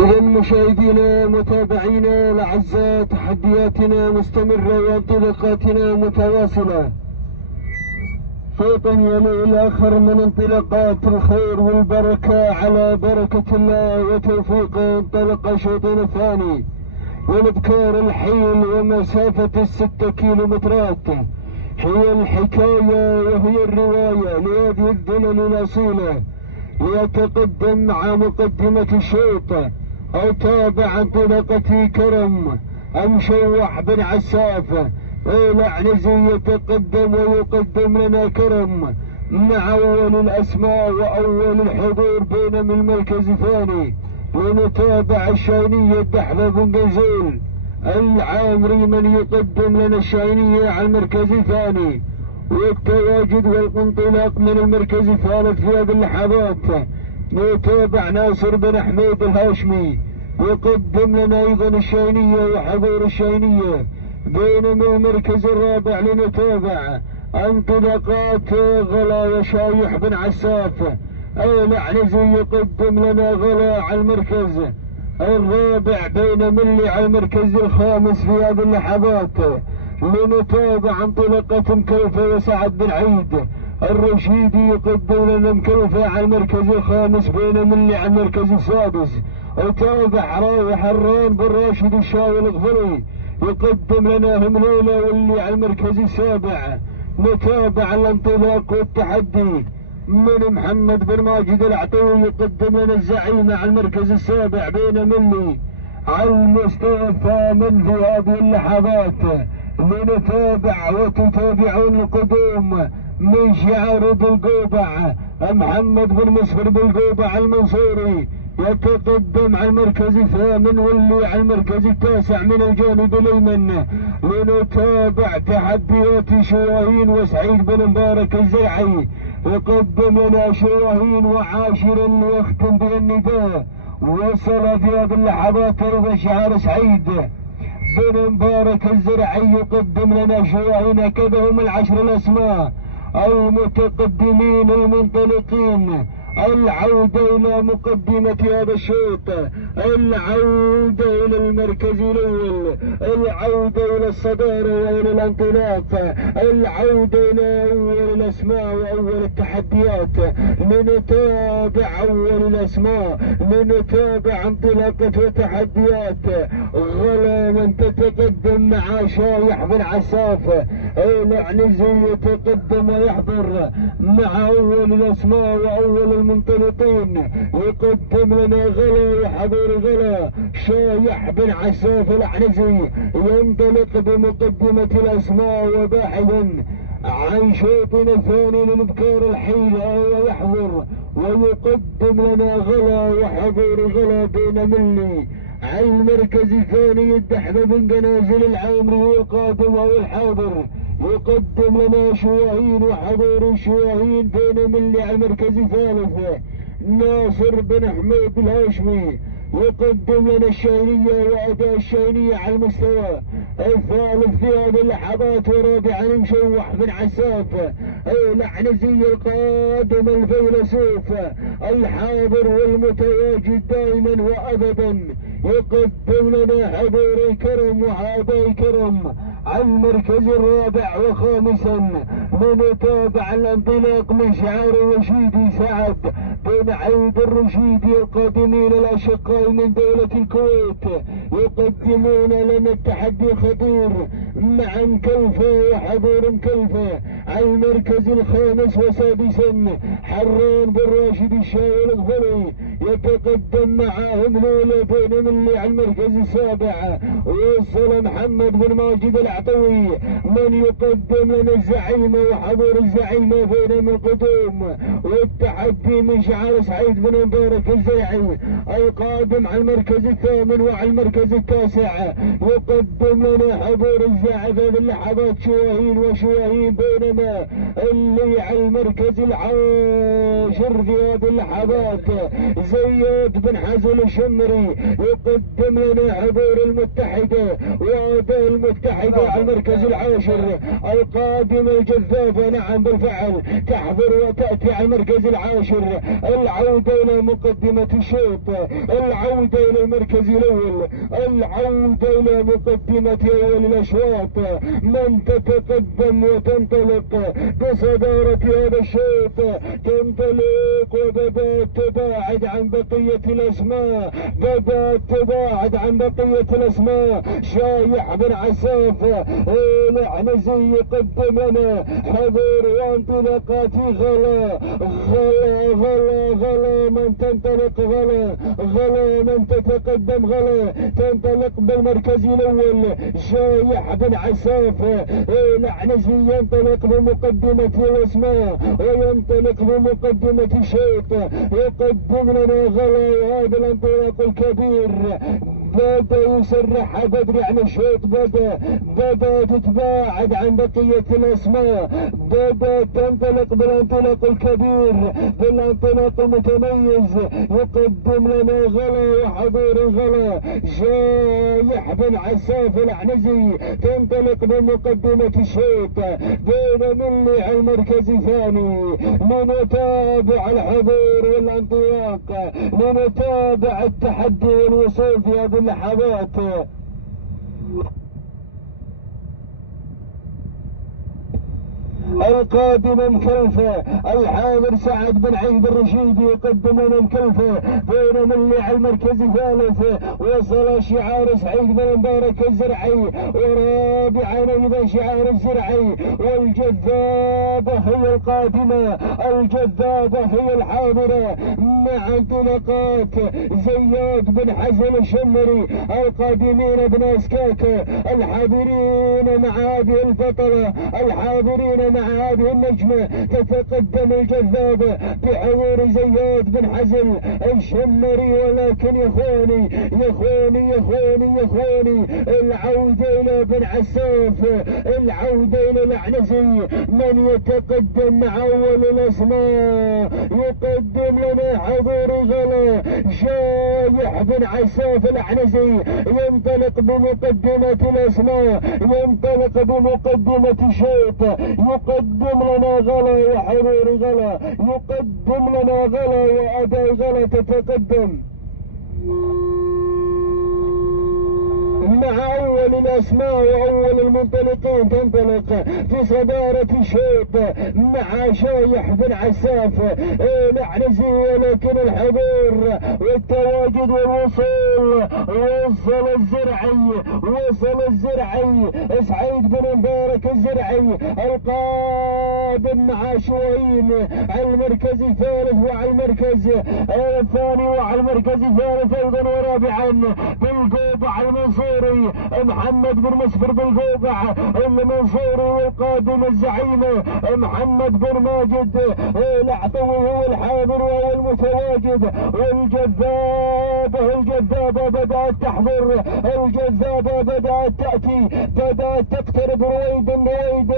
إذا مشاهدينا متابعينا الأعزاء، تحدياتنا مستمرة وانطلاقاتنا متواصلة. شوط يلي الآخر من انطلاقات الخير والبركة على بركة الله وتوفيقه. انطلق شوطنا الثاني والابكار الحيل ومسافة 6 كيلومترات. هي الحكاية وهي الرواية لهذه الذلل الأصيلة. ليتقدم مع مقدمة الشوط أو تابع انطلاقة كرم مشوح بن عساف العنزي. يتقدم ويقدم لنا كرم مع أول الأسماء وأول الحضور بين من المركز الثاني. ونتابع الشاينية الدحلة بن جزيل العامري من يقدم لنا الشاينية على المركز الثاني. والتواجد والانطلاق من المركز الثالث في هذه اللحظات نتابع ناصر بن حميد الهاشمي يقدم لنا ايضا الشاينية وحضور الشاينية. بينما المركز الرابع لنتابع انطلاقات غلا وشايح بن عساف العنزي يقدم لنا غلا على المركز الرابع. بينما اللي على المركز الخامس في هذه اللحظات لنتابع انطلاقة مكلفة وسعد بن عيد الرشيدي يقدم لنا مكلفة على المركز الخامس. بينما اللي على المركز السادس وتابع رايح حران بن راشد الشاوي الغفري يقدم لنا هملولة. واللي على المركز السابع نتابع الانطلاق والتحدي من محمد بن ماجد العطوي يقدم لنا الزعيمة على المركز السابع. بينما اللي على المستوى الثامن في هذه اللحظات لنتابع وتتابعون القدوم من شعار بالقوبع محمد بن مصفر بالقوبع المنصوري يتقدم على المركز الثامن. واللي على المركز التاسع من الجانب الايمن لنتابع تحديات شواهين وسعيد بن مبارك الزرعي يقدم لنا شواهين. وعاشرا ويختم بالنداء وصل في هذه اللحظات رضا شعار سعيد بن مبارك الزرعي يقدم لنا شواهين. كذا هم العشر الاسماء المتقدمين المنطلقين. العودة إلى مقدمة هذا الشوط، العودة إلى المركز الأول، العودة إلى الصدارة وإلى الانطلاق، العودة إلى أول الأسماء وأول التحديات. لنتابع أول الأسماء، لنتابع انطلاقة وتحديات غلا من تتقدم مع شايح بن عساف العنزي يتقدم ويحضر مع أول الأسماء وأول المنطلقين. يقدم لنا غلا وحضور غلا شايح بن عساف العنزي ينطلق بمقدمة الأسماء وباحثا عن شوطنا الثاني للابكار الحيلة ويحضر ويقدم لنا غلا وحضور غلا. بين ملي على المركز الثاني الدحلة بن جنازل العامري والقادم والحاضر يقدم لنا شواهين وحضور شواهين. بين ملي على المركز الثالث ناصر بن حميد الهاشمي يقدم لنا الشاينية وأداء الشاينية على المستوى الثالث في هذه اللحظات. ورابعا مشوح بن عساف العنزي القادم الفيلسوف الحاضر والمتواجد دائما وأبدا يقدم لنا حضور كرم وعادي كرم على المركز الرابع. وخامسا لنتابع الانطلاق من شعار رشيدي سعد بن عيد الرشيدي القادمين الاشقاء من دولة الكويت يقدمون لنا التحدي خطير مع مكلفة وحضور مكلفة على المركز الخامس. وسادسا حران بن راشد الشاوي الغفري يتقدم معهم لولا. بين اللي على المركز السابع وصل محمد بن ماجد العطوي من يقدم لنا الزعيمة وحضور الزعيمة بين من القدوم والتحدي من شعار سعيد بن مبارك الزرعي القادم على المركز الثامن. وعلى المركز التاسع يقدم لنا حضور الزاعد هذه اللحظات شواهين وشواهين. بين القادمة اللي على المركز العاشر في هذه اللحظات زياد بن حزن الشمري يقدم لنا حضور المتحدة وأداء المتحدة على المركز العاشر. القادمة الجذابة نعم بالفعل تحضر وتأتي على المركز العاشر. العودة إلى مقدمة الشوط، العودة إلى المركز الأول، العودة إلى مقدمة أول الأشواط. من تتقدم وتنطلق بصدارة هذا الشوط تنطلق وبدأت تباعد عن بقية الأسماء، بدأت تباعد عن بقية الأسماء. شايح بن عساف العنزي يقدم لنا حضور وانطلاقات غلا غلا غلا غلا. من تنطلق غلا غلا، من تتقدم غلا تنطلق بالمركز الأول. شايح بن عساف العنزي ينطلق بمقدمة الأسماء وينطلق بمقدمة الشوط، يقدم لنا غلا. وهذا الانطلاق الكبير بدا يسرح بدري عن الشوط، بدا تتباعد عن بقية الأسماء، بدا تنطلق بالانطلاق الكبير بالانطلاق المتميز. يقدم لنا غلا وحضور غلا. شايح بن عساف العنزي تنطلق بمقدمة الشوط بين ملي على المركز الثاني. لنتابع الحضور والانطلاق، لنتابع التحدي والوصول في هذه اللحظات. القادم مكلفة الحاضر سعد بن عيد الرشيدي يقدم لنا مكلفة بين ملي على المركز الثالث. وصل شعار سعيد بن مبارك الزرعي ورابعا ايضا شعار الزرعي. والجذابة هي القادمة، الجذابة هي الحاضرة مع انطلاقات زياد بن حزن الشمري. القادمين بناسكاك الحاضرين مع هذه البطلة، الحاضرين مع هذه النجمة. تتقدم الجذابة بحضور زياد بن حزن الشمري. ولكن يا اخواني يا اخواني يا اخواني يا اخواني العودة الى بن عساف، العودة الى العنزي. من يتقدم مع اول الاسماء يقدم لنا حضور غلا. شايح بن عساف العنزي ينطلق بمقدمة الاسماء، ينطلق بمقدمة الشوط. يقدم لنا غلا وحضور غلا، يقدم لنا غلا وأداء غلا. تتقدم مع أول الأسماء وأول المنطلقين تنطلق في صدارة الشوط مع شايح بن عساف العنزي. ولكن الحضور والتواجد والوصول. وصل الزرعي، وصل الزرعي سعيد بن مبارك الزرعي القادم مع شوهين على المركز الثالث وعلى المركز الثاني وعلى المركز الثالث أيضا. ورابعا بالقوبع المنصوري محمد بن مسفر بالقوبع المنصوري. والقادم الزعيم محمد بن ماجد العطوي هو الحاضر وهو المتواجد. والجذابة الجذابة بدأت تحضر، الجذابة بدأت تأتي، بدأت تقترب رويد النويد.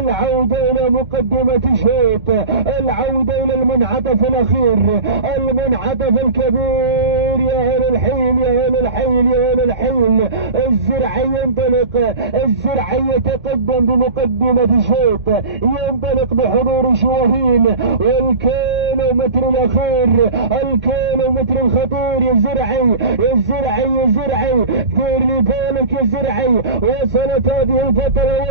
العودة إلى مقدمة الشوط، العودة إلى المنعطف الأخير، المنعطف الكبير. يا أهل الحين يا أهل الحين يا أهل الحين. الزرعي ينطلق، الزرعي يتقدم بمقدمة الشوط، ينطلق بحضور شواهين. والكيلومتر الأخير، الكيلومتر الخطير. يا زرعي يا زرعي يا زرعي دير لي بالك يا زرعي. وصلت هذه الفترة،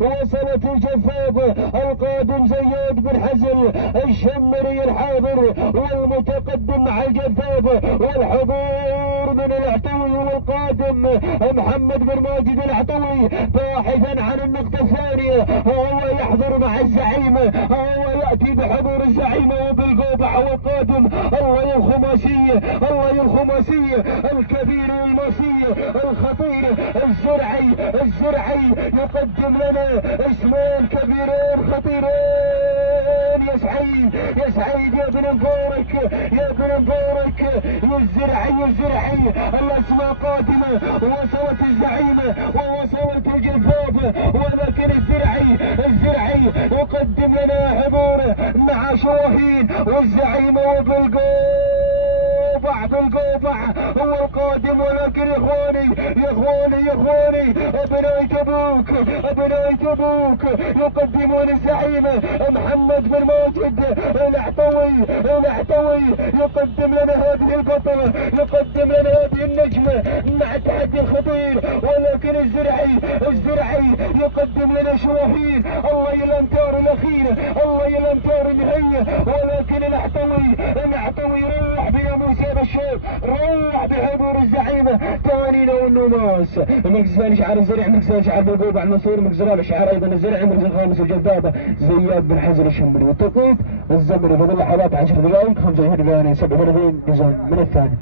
وصلت الجذابة. القادم زياد بن حزن الشمري الحاضر والمتقدم مع الجذابة. والحضور من العطوي والقادم محمد بن ماجد العطوي باحثا عن النقطة الثانية. هو يحضر مع الزعيمة، هو يأتي بحضور الزعيمة وبالقوبع والقادم. الله يا الخماسية، الله يا الخماسية الكبير الماسية الخطير. الزرعي، الزرعي يقدم لنا اسمين كبيرين خطيرين. يا سعيد يا سعيد يا بن مبارك يا بن مبارك يا الزرعي يا الزرعي. الاسماء قادمة، وصلت الزعيمة ووصلت الجذابة. ولكن الزرعي الزرعي يقدم لنا حضوره مع شواهين والزعيم وبالقوبع بالقوبع هو القادم. ولكن يا اخواني يا اخواني يا اخواني ابناء تبوك ابناء تبوك يقدمون الزعيم محمد بن ماجد العطوي العطوي يقدم لنا هذه البطلة يقدم لنا هذه النجمة مع التحدي الخطير. ولكن الزرعي يقدم لنا شواهين الله يا الامتار الاخيرة الله يا الامتار النهائية. ولكن العطوي روح بيا موسى بشار روح بحضور الزعيمة توانينا والنماس. مكزان شعار الزرع مكزان شعار بالقوبع المنصور مكزران شعار ايضا الزرع مكزان خامس الجذابة زياد بن حزن الشمري. والتوقيت الزمني فضل لحظات 10 دقائق 45 ثانية 47 جزء من الثاني.